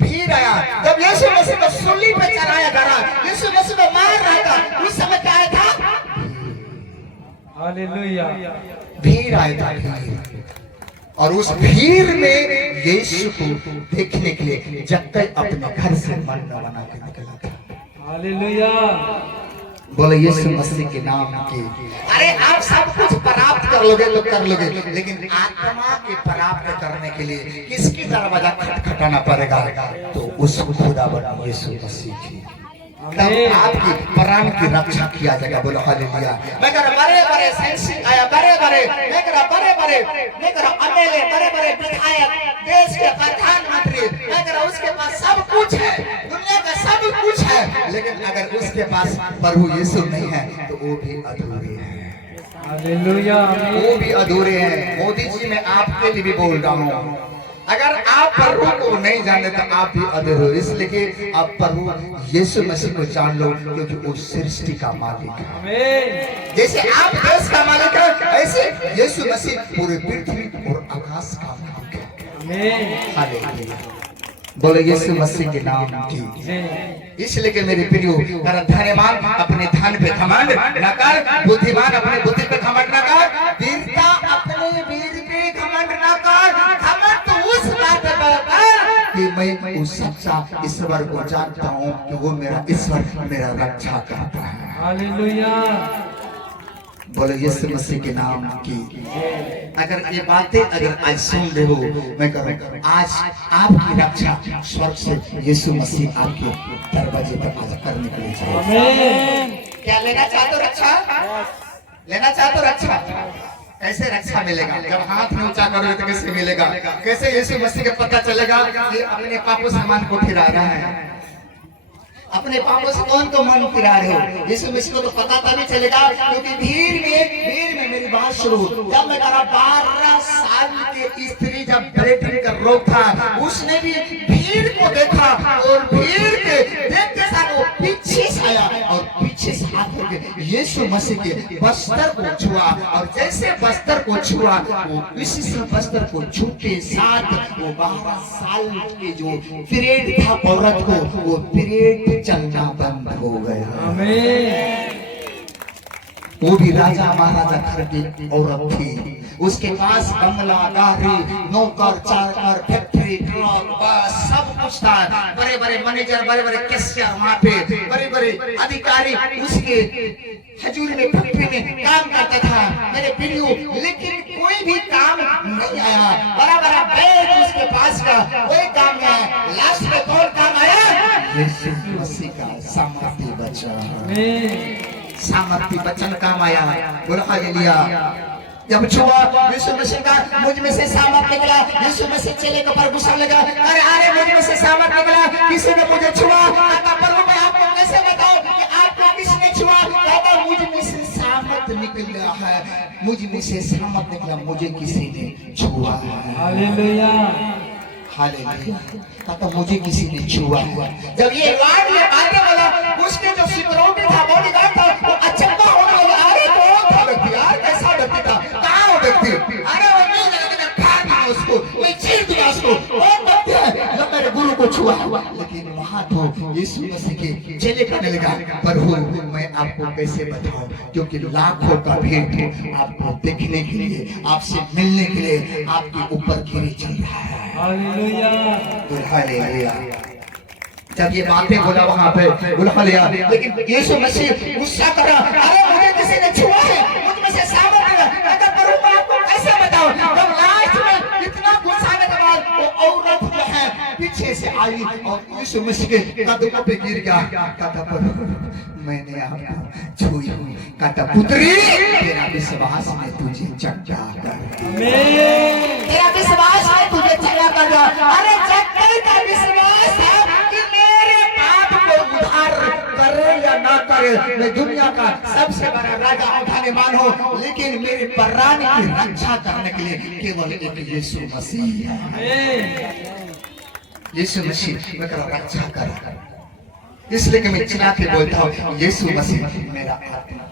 भीड़ आया। जब यीशु मसीह को सूली पे चढ़ाया जा रहा, यीशु मसीह को मार रहा था, उस समय क्या आया था? हालेलुया। भीड़ आया था, भीड़। और उस भीड़ में यीशु को देखने के लिए जक्कई अपने घर से मन बना के निकला था। हालेलुया। बोले यीशु मसीह के नाम की। अरे आप सब कुछ प्राप्त कर लोगे तो कर लोगे, लेकिन आत्मा के प्राप्त करने के लिए किसकी दरवाजा खटखटाना पड़ेगा? तो उस खुदा बना यीशु मसीह की, तब आपकी प्राण की रक्षा किया जाएगा। बोलो हालेलुया। मैं कह रहा बड़े बड़े सेंसी आया, बड़े बड़े मैं कह रहा एमएलए, बड़े बड़े विधायक, देश के प्रधानमंत्री, मैं कह रहा उसके पास सब कुछ है, दुनिया का सब कुछ है, लेकिन अगर उसके पास प्रभु यीशु नहीं है तो वो भी अधूरे हैं। हालेलुया। वो भी अधूरे हैं। मोदी जी मैं आपके लिए भी बोल रहा हूँ, अगर आप प्रभु को नहीं जाने तो आप भी अधूरे हो। इसलिए कि आप प्रभु यीशु मसीह को जान लो, क्योंकि वो सृष्टि का मालिक है। आमीन। जैसे आप देश का मालिक है, ऐसे यीशु मसीह पूरे पृथ्वी और आकाश का मालिक है। आमीन। हालेलुया। बोले यीशु मसीह के नाम की। इसलिए कि मेरे प्रियो, धन्यवान अपने धन पे घमंड न कर, बुद्धिमान अपने बुद्धि पे घमंड न कर, वीरता अपने वीर पे घमंड न कर। घमंड तो उस बात पर कर कि मैं उस सच्चा ईश्वर को जानता हूँ कि वो मेरा ईश्वर मेरा रक्षा करता है। हालेलुया। बोले यीशु मसीह के नाम की। अगर ये बातें अगर आज सुन रहे हो, मैं कहूँ आज आपकी रक्षा स्वर्ग से यीशु मसीह आपके दरवाजे पर आज करने के लिए चाहिए। आमीन। क्या लेना चाहते हो रक्षा? लेना चाहते हो रक्षा? कैसे रक्षा मिलेगा? जब हाथ में ऊंचा करोगे तो कैसे मिलेगा? कैसे यीशु मसीह का पता चलेगा कि अपने पापों से मन को फिरा रहा है? अपने पापों से कौन को मन फिरा रहे हो? यीशु मसीह को तो पता तभी चलेगा, क्योंकि भीड़ में मेरी बात शुरू। जब मैं 12 साल की स्त्री जब ब्लीडिंग का रोग था, उसने भी भीड़ को देखा, और भीड़ के देखते साथ वो पीछे से आया, और पीछे से आकर के यीशु मसीह के बस्तर को छुआ, और जैसे बस्तर को छुआ, वो इसी से बस्तर को छूते साथ वो 12 साल के जो पीरियड था औरत को, वो पीरियड चलना बंद हो गया। आमीन। वो भी राजा महाराजा घर की औरत थी, उसके पास बंगला, गाड़ी, नौकर चाकर, फैक्ट्री, ट्रक, बस सब कुछ था। बड़े बड़े मैनेजर, बड़े बड़े कैशियर वहाँ पे, बड़े बड़े अधिकारी उसके हजूरी में, फैक्ट्री में काम करता था मेरे प्रियो। लेकिन कोई भी काम नहीं आया, बड़ा बड़ा बैग उसके पास का, कोई काम नहीं आया। लास्ट में कौन काम आया? यीशु मसीह का सामर्थ्य वचन, सामर्थ्य वचन काम आया। बोलो हालेलुया। जब छुआ यीशु मसीह का, मुझ में से सामर्थ निकला। यीशु मसीह चेले के ऊपर गुस्सा लगा, अरे मुझ में से सामर्थ निकला, किसी ने मुझे छुआ। प्रभु मैं आपको कैसे बताऊं कि आपको किसने छुआ? मुझ में से सामर्थ निकला है, मुझ में से सामत निकला, मुझे किसी ने छुआ है। हालेलुया। हालेलुया। कहता मुझे किसी ने छुआ है। जब ये वार्ड ये आने वाला, उसके जो सिक्योरिटी था, बॉडीगार्ड था, वो अचंभा होने लगा। अरे कौन था व्यक्ति यार, कैसा व्यक्ति था, कहाँ वो व्यक्ति? अरे वो नहीं लगेगा, खा दूंगा उसको, मैं चीर दूंगा उसको। कौन व्यक्ति है जो मेरे गुरु को छुआ हुआ? लेकिन वहाँ तो यीशु मसीह के चेले कहने लगा, प्रभु मैं आपको कैसे बताऊं, क्योंकि लाखों का भीड़ आपको देखने के लिए, आपसे मिलने के लिए आपके ऊपर गिरी चल रहा है। हालेलुया। हालेलुया। जब ये बातें बोला वहां पे हालेलुया, लेकिन यीशु मसीह गुस्सा कर रहा, अरे मुझे किसी ने छुआ है, मुझ में से सामत है, अगर प्रभु मैं आपको कैसे बताऊं? जब लास्ट में इतना गुस्सा आने के बाद वो औरत जो है पीछे से आई और यीशु मसीह के कदमों पे गिर गया। कहता प्रभु मैंने आपको छुई हूँ। कहता पुत्री तेरा विश्वास ने तुझे चंगा कर दिया, तेरा विश्वास ने तुझे चंगा कर दिया। अरे चक्कर का विश्वास है कि मेरे पाप को उद्धार करे या ना करे, मैं दुनिया का सबसे बड़ा राजा धन्यवान हो, लेकिन मेरे प्राण की रक्षा करने के लिए केवल एक यीशु मसीह है। यीशु मसीह मेरा रक्षा कर, इसलिए कि मैं चिल्ला के बोलता हूँ यीशु मसीह मेरा आत्मा,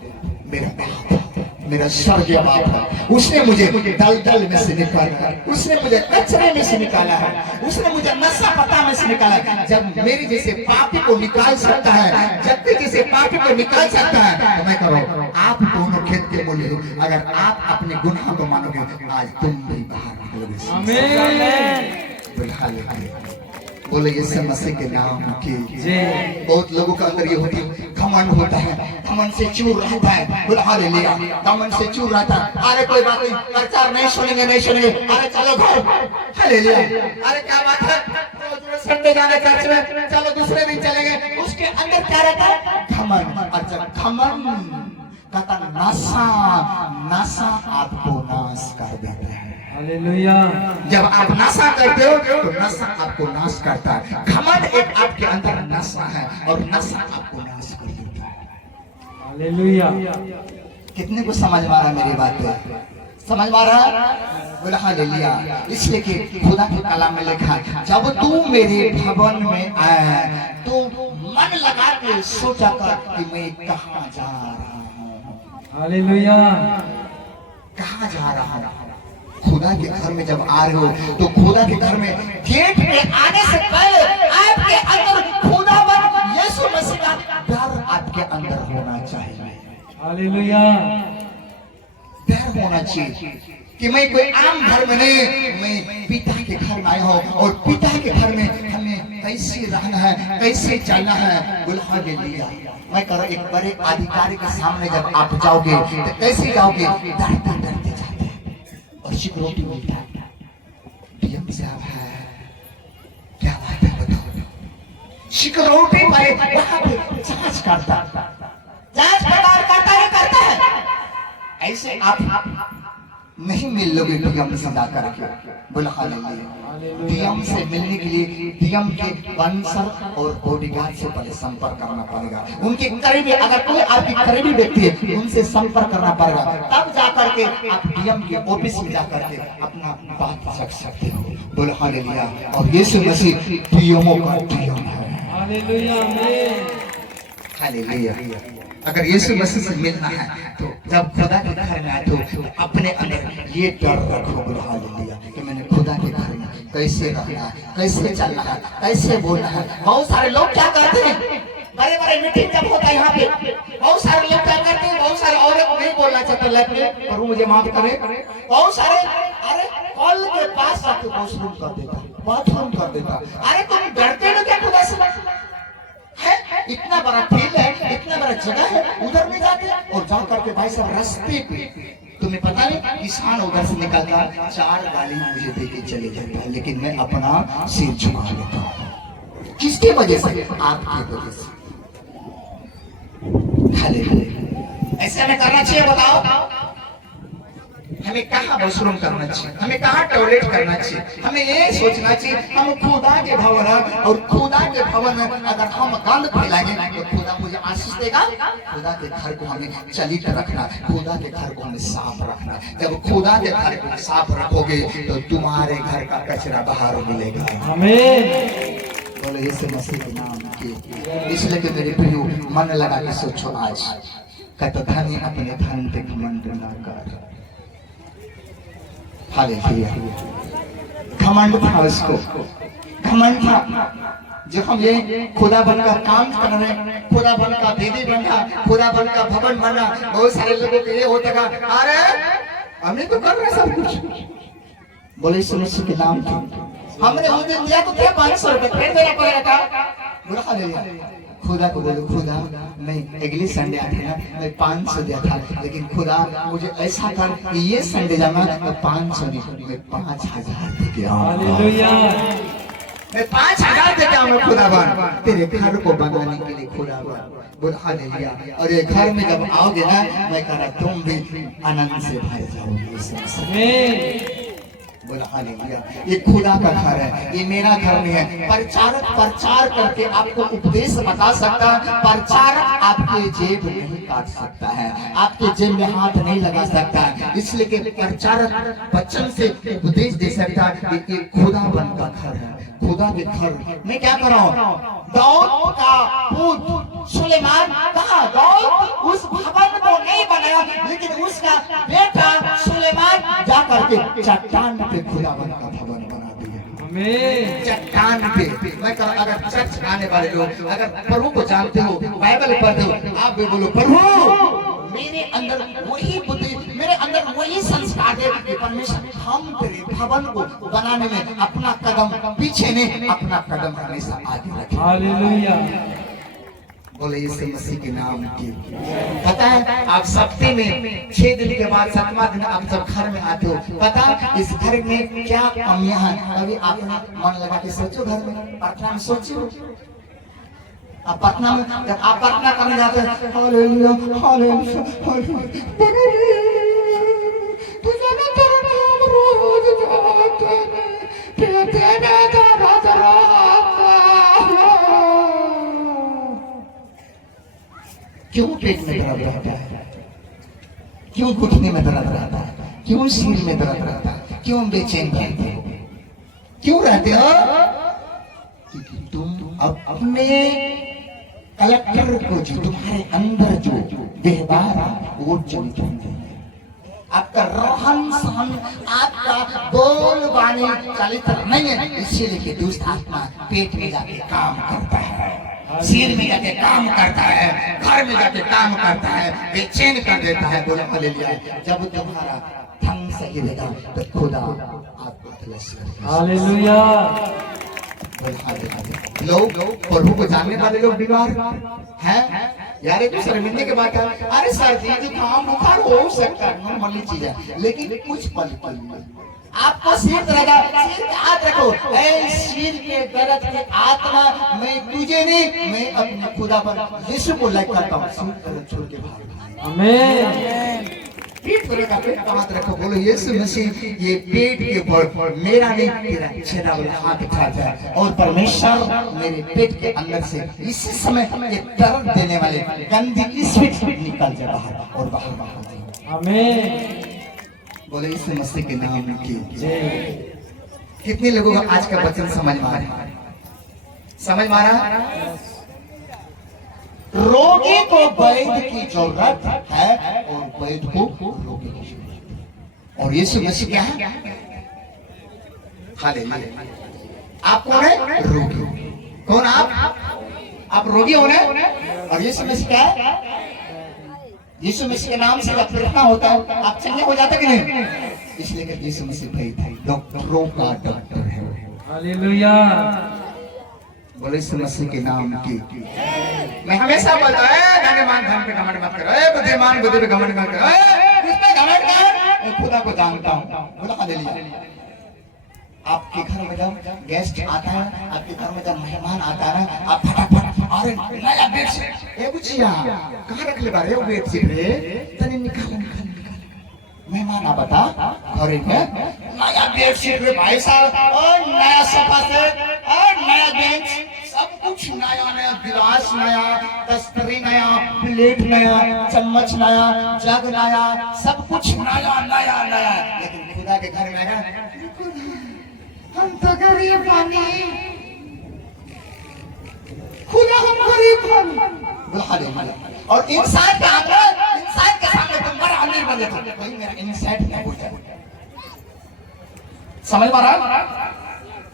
मेरा बाप, मेरा स्वर्गीय बाप है। उसने मुझे दलदल में से निकाला है, उसने मुझे कचरे में से निकाला है, उसने मुझे नशा पता में से निकाला है। जब मेरे जैसे पापी को निकाल सकता है, जब जैसे पापी को निकाल सकता है, तो मैं करो आप दोनों खेत के मूल्य हो। अगर आप अपने गुनाह को मानोगे, आज तुम भी बाहर निकलोगे। बोले यीशु मसीह के नाम की। बहुत लोगों का अंदर ये होती है, घमंड होता है, घमंड से चूर रहता है। बोले हालेलुया, घमंड से चूर रहता है। अरे कोई बात नहीं, प्रचार नहीं सुनेंगे, नहीं सुनेंगे, अरे चलो घर। हालेलुया। अरे क्या बात है, संडे जाने चर्च में, चलो दूसरे दिन चलेंगे। उसके अंदर क्या रहता है? घमंड। और जब घमंड कहता नशा, नशा आपको नाश कर देता है। हालेलुया। जब आप नशा करते हो तो नशा आपको नाश करता है। घमंड एक आपके अंदर नशा है और नशा आपको नाश कर देता है। हालेलुया। कितने को समझ में आ रहा मेरी बात है? समझ में आ रहा? बोला हालेलुया। इसलिए कि खुदा के कलाम में लिखा है, जब तू मेरे भवन में आया तो मन लगा के सोचा कर कि मैं कहाँ जा रहा हूँ। हालेलुया। कहाँ जा रहा हूँ? खुदा के घर में जब आ रहे हो तो खुदा के घर में गेट में आने से पहले आपके अंदर खुदावन यीशु मसीह का डर आपके अंदर होना चाहिए। हालेलुया। डर होना चाहिए कि मैं कोई आम घर में नहीं, मैं पिता के घर में आया हूँ और पिता के घर में हमें कैसे रहना है, कैसे चलना है। बोला हालेलुया। मैं कह रहा एक बड़े अधिकारी के सामने जब आप जाओगे तो कैसे जाओगे? डरते डरते जाते और सिक्योरिटी मिलता है, डीएम साहब है, क्या बात है बताओ। सिक्योरिटी वाले वहां पे जांच करता पड़ताल करता है। ऐसे आप नहीं मिल लोगे डीएम से जा करके। बोला हालेलुया। डीएम से मिलने के लिए डीएम के बंसर और बॉडीगार्ड से पहले संपर्क करना पड़ेगा। उनके करीबी, अगर कोई आपकी करीबी व्यक्ति है उनसे संपर्क करना पड़ेगा, तब जाकर के आप डीएम के ऑफिस में जाकर के अपना बात रख सकते हो। बोला हालेलुया। और यीशु मसीह डीएमओ का डीएम है। हालेलुया। हालेलुया। अगर यीशु मसीह से मिलना है तो जब खुदा के घर में आए तो अपने अंदर ये डर रखो। बोला हालेलुया कि मैंने खुदा के घर में कैसे रहना है, कैसे चलना है, कैसे बोलना है। बहुत सारे लोग क्या करते हैं, बड़े बड़े मीटिंग जब होता है यहाँ पे, बहुत सारे लोग क्या करते हैं, बहुत सारे औरत नहीं बोलना चाहते लाइफ में, और मुझे माफ करे, बहुत सारे अरे कॉल के पास आके वॉशरूम कर देता, बाथरूम कर देता। अरे तुम डरते हो क्या खुदा से? है इतना बड़ा फील्ड है, इतना बड़ा जगह है, उधर नहीं जाते और जा करके भाई साहब रास्ते पे तुम्हें पता नहीं किसान उधर से निकलता 4 गाली मुझे देके चले जाता है, लेकिन मैं अपना सिर झुका लेता हूँ। किसके वजह से? आपकी वजह से। हालेलुया। ऐसे हमें करना चाहिए, बताओ। हमें कहाँ वॉशरूम करना चाहिए, हमें कहाँ टॉयलेट करना चाहिए, हमें ये सोचना चाहिए हम खुदा के भवन है, और खुदा के भवन में अगर हम गंद फैलाएंगे तो खुदा मुझे आशीष देगा। खुदा के घर को हमें चलित रखना, खुदा के घर को हमें साफ रखना। जब खुदा के घर को साफ रखोगे तो तुम्हारे घर का कचरा बाहर मिलेगा। आमीन। बोले यीशु मसीह के नाम के। इसलिए कि मेरे प्रियो मन लगा के सोचो आज कहते धनी अपने धन पे घमंड न कर। हालेलुया। घमंड था उसको, घमंड था जो हम ये खुदा बन का काम कर रहे हैं, खुदा बन का दीदी बनना, खुदा बन का भवन बनना। बहुत सारे लोगों के ये होता है अरे हमने तो कर रहे सब कुछ। बोले यीशु मसीह के नाम के हमने उस दिन दिया तो थे 500 रुपए, फिर देना पड़ेगा था। बोला हालेलुया। खुदा को बोलो खुदा मैं अगले संडे आते ना मैं 500 दिया था, लेकिन खुदा मुझे ऐसा कर कि ये संडे जाना तो 500 नहीं मैं 5000 दे के आऊंगा। हालेलुया। मैं 5000 दे के आऊंगा खुदा बन तेरे घर को बनाने के लिए खुदा बन। बोल हालेलुया। और ये घर में जब आओगे ना मैं कह रहा तुम भी आनंद से भर जाओगे। आमीन। बोला हालेलुया। ये खुदा का घर है, ये मेरा घर नहीं है। प्रचारक प्रचार करके आपको उपदेश बता सकता है, प्रचारक आपके जेब नहीं काट सकता है, आपके जेब में हाथ नहीं लगा सकता है। इसलिए कि प्रचारक वचन से उपदेश दे सकता है कि ये खुदा बन का घर है। खुदा के घर मैं क्या कर रहा हूँ? दाऊद का पुत्र सुलेमान कहा दाऊद उस भवन को नहीं बनाया, लेकिन उसका बेटा सुलेमान जाकर के चट्टान पे खुदा बन का भवन बना दिया। आमीन। चट्टान पे। मैं कह अगर चर्च आने वाले लोग अगर प्रभु को जानते हो, बाइबल पढ़ते हो, आप भी बोलो प्रभु मेरे अंदर वही बुद्धि, मेरे अंदर वही संस्कार है कि परमेश्वर हम तेरे भवन को बनाने में अपना कदम पीछे नहीं, अपना कदम हमेशा आगे रखें। हालेलुया। बोले यीशु मसीह के नाम की। पता है आप सप्ताह में 6 दिन के बाद 7वां दिन आप जब घर में आते हो, पता इस घर में क्या कमियां हैं? अभी आप मन लगा के सोचो, घर में प्रार्थना में सोचो। आप प्रार्थना में जब आप प्रार्थना करने जाते हैं हालेलुया हालेलुया तुझे मैं तेरा नाम रोज गाता मैं तेरे राज क्यों पेट में दर्द रहता है? क्यों घुटने में दर्द रहता है? क्यों सिर में दर्द रहता है? क्यों बेचैन रहते हो? क्यों रहते हो? क्योंकि तुम अपने कलेक्टर को जो तुम्हारे अंदर जो व्यवहार है वो चलित होते हैं। आपका रोहन सहन आपका बोल वाणी चलित नहीं है, इसीलिए कि दुष्ट आत्मा पेट में जाके काम करता है, सिर में जाके काम करता है, घर में जाके काम करता है, बेचैन कर देता है। बोले हालेलुया। जब तुम्हारा धन सही रहेगा तो खुदा आपको प्लस करेगा। हालेलुया। लोग प्रभु को जानने वाले लोग बीमार हैं यार, तो शर्मिंदे के बात है। अरे सर जी जुकाम बुखार हो सकता है, नॉर्मल चीज है, लेकिन कुछ पल पल में आपको सिर रहेगा, सिर पे हाथ रखो, ऐ सिर के दर्द की आत्मा मैं तुझे नहीं मैं अपने खुदा पर यीशु को लाइक करता हूँ, सिर दर्द छोड़ के भाग। आमीन। पीठ पर रखा, पेट पर हाथ रखो, बोलो यीशु मसीह ये पेट के ऊपर मेरा नहीं तेरा छेदा वाला हाथ उठाता है, और परमेश्वर मेरे पेट के अंदर से इसी समय ये दर्द देने वाले गंदगी स्विच निकल जाए बाहर और बाहर बाहर। आमीन। बोले यीशु मसीह के नाम की जय। कितने लोगों को आज का वचन समझ में आ रहा है? समझ में आ रहा है? रोगी को वैद्य की जरूरत है और वैद्य को रोगी की जरूरत है। और यीशु मसीह क्या है? हालेलुया। आप कौन है? रोगी। कौन आप रोगी हो रहे? और यीशु मसीह क्या है? यीशु मसीह के नाम से जब प्रार्थना होता है आप चंगे हो जाते कि नहीं? इसलिए कि यीशु मसीह वैद्य है, डॉक्टरों का डॉक्टर है। हालेलुया। बोले यीशु मसीह के नाम की। मैं हमेशा बोलता है धनवान धन पे घमंड मत करो, बुद्धिमान बुद्धि पे घमंड मत करो, किस पे घमंड कर? मैं खुदा को जानता हूँ। बोला हालेलुया। आपके घर में जब गेस्ट आता है, आपके घर में जब मेहमान आता है, आप फटाफट अरे नया बेडशीट ए बुचिया कहाँ रख ले बारे वो बेडशीट रे तने निकाल निकाल निकाल मेहमान आ बता घरे में नया बेडशीट रे भाई साहब, और नया सोफा सेट, और नया बेंच, सब कुछ नया, नया गिलास नया, तस्तरी नया, प्लेट नया, चम्मच नया, जग नया, सब कुछ नया नया नया। लेकिन खुदा के घर में है, हम तो गरीब पानी, खुदा हम गरीब पानी। और इंसान के सामने तुम बड़ा अमीर बने थे, कोई मेरा इंसाइट नहीं हो जाए। समझ पा रहा?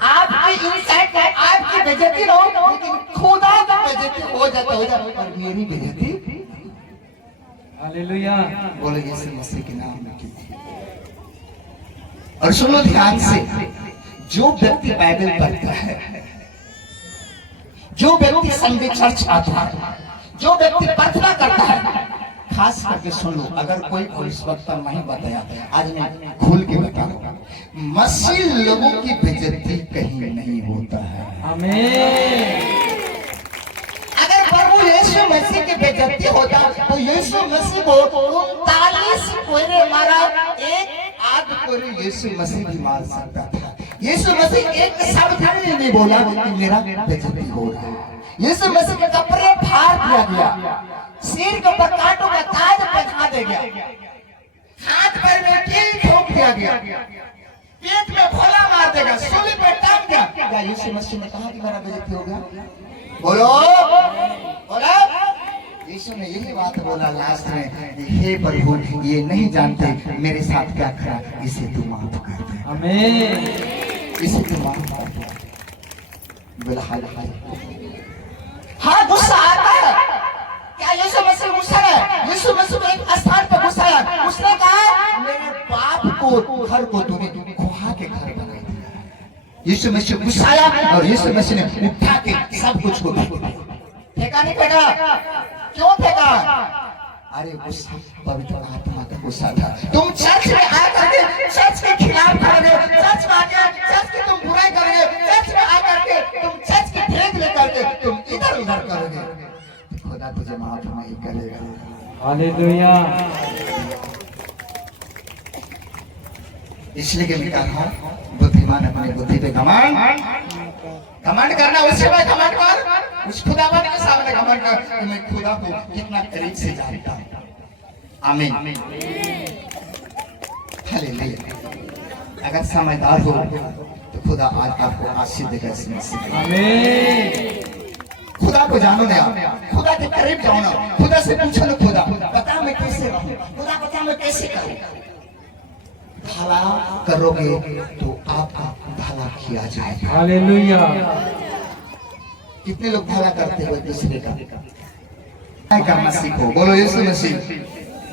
आपकी इंसाइट, आपकी बेइज्जती हो, लेकिन खुदा की बेइज्जती हो जाता और मेरी बेइज्जती, हालेलुया। बोलो यीशु मसीह के नाम में की थी। और सुनो ध्यान से, जो व्यक्ति बाइबल पढ़ता है, जो व्यक्ति संडे चर्च आता है, जो व्यक्ति प्रार्थना करता है, खास करके सुन लो, अगर कोई भविष्यवक्ता नहीं बताया, आज मैं खोल के बता रहा हूँ, मसीह लोगों की बेइज्जती कहीं नहीं होता है। आमीन। अगर प्रभु यीशु मसीह की बेइज्जती होता तो यीशु मसीह को 39 कोड़े मारा, एक आध कोड़े यीशु मसीह भी मार सकता था। यीशु मसीह एक शब्द भी नहीं बोला कि मेरा बेइज्जती हो रहा है। यीशु मसीह के कपड़े फाड़ दिया गया, सिर के ऊपर कांटों का ताज पहना दिया गया, हाथ पैर में कील ठोक दिया गया, पेट में भोला मार देगा, सूली पे टांग दिया। क्या यीशु मसीह ने कहा कि मेरा बेइज्जती हो गया? बोलो बोलो। यीशु ने यही बात बोला लास्ट में, हे प्रभु ये नहीं जानते मेरे साथ क्या करा, इसे तू माफ कर दे। आमीन। इसे तू माफ कर दे। बोला हाय। हाँ, गुस्सा आता है। क्या यीशु मसीह गुस्सा है? यीशु मसीह को एक स्थान पर गुस्सा है। उसने कहा मेरे बाप को घर को तूने खुहा के घर बना दिया। यीशु मसीह गुस्साया और यीशु मसीह ने उठा के सब कुछ को फेंका नहीं फेंका। क्यों फेंका? अरे गुस्सा पवित्र आत्मा का गुस्सा था। तुम चर्च में आकर के चर्च के खिलाफ करोगे, चर्च में आकर चर्च की तुम बुराई करोगे, चर्च में आकर के तुम चर्च की फेंक लेकर के तुम इधर उधर करोगे, खुदा तुझे माफ नहीं करेगा। हालेलुया। इसलिए कि मैं कहा बुद्धिमान अपनी बुद्धि पे घमंड करना, उससे मैं घमंड कर, उस खुदावन के सामने घमंड कर कि मैं खुदा को कितना करीब से जानता हूँ। आमीन। हालेलुया। अगर समझदार हो तो खुदा आज आपको आशीष देगा इसमें से। आमीन। खुदा को जानो ना, खुदा के करीब जाओ ना, खुदा से पूछो ना, खुदा बता मैं कैसे रहूं, खुदा बता मैं कैसे करूं। भला करोगे तो आपका भला किया जाएगा। हालेलुया। कितने लोग भला करते हुए दूसरे का क्या करना सीखो। बोलो यीशु मसीह,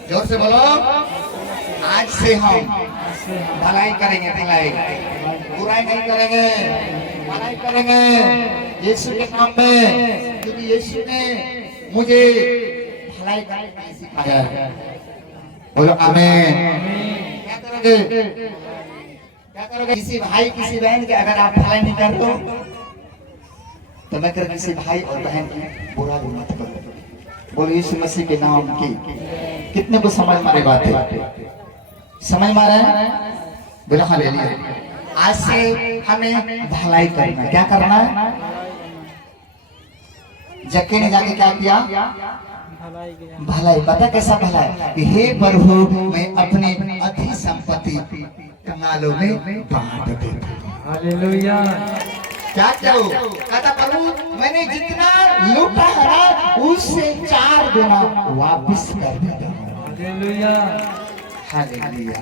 जोर से बोलो। आज से हम भलाई करेंगे, भलाई, बुराई नहीं करेंगे, भलाई करेंगे यीशु के नाम में, क्योंकि यीशु ने मुझे भलाई करने का सिखाया है। बोलो आमीन। क्या करोगे? किसी भाई किसी बहन के अगर आप भलाई नहीं कर दो तो मैं कर किसी भाई और बहन की बुरा भी मत करो। बोलो यीशु मसीह के नाम की। कितने को समझ मारे बात है? समझ मारा है? बोलो हालेलुया। आज से हमें भलाई करना, क्या करना है? जक्के ने जाके क्या किया? भलाई। पता कैसा भलाई? कि हे प्रभु मैं अपनी अधि संपत्ति कंगालों में बांट देता हूं। हालेलुया। क्या करूं? कहता प्रभु मैंने जितना लूटा है ना उससे 4 गुना वापस कर देता हूं। हालेलुया। हालेलुया।